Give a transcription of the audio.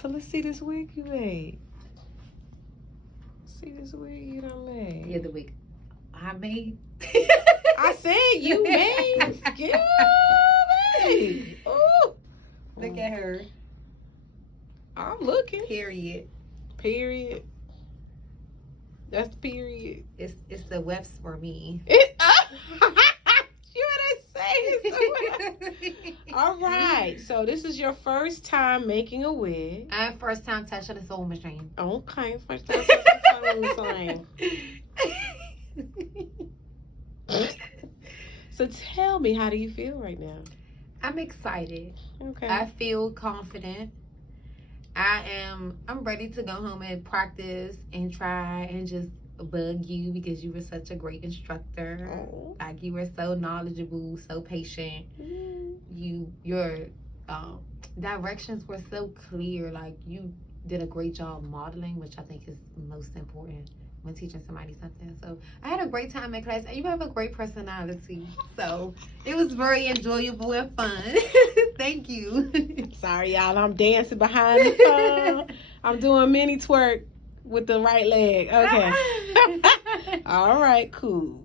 So let's see this wig you made. See this wig you done made. Yeah, the wig I made. I said you made. Yoli. Ooh. Look at her. I'm looking. Period. Period. That's the period. It's the wefts for me. You what I say? All right. So this is your first time making a wig. And first time touching the sewing machine. Okay. First time touching the sewing machine. So tell me, how do you feel right now? I'm excited. Okay. I feel confident. I'm ready to go home and practice and try and just bug you because you were such a great instructor. Oh. Like, you were so knowledgeable, so patient. Your directions were so clear. Like, you did a great job modeling, which I think is most important when teaching somebody something. So I had a great time in class, and you have a great personality. So it was very enjoyable and fun. Thank you. Sorry, y'all. I'm dancing behind the phone. I'm doing mini twerk with the right leg. Okay. All right, cool.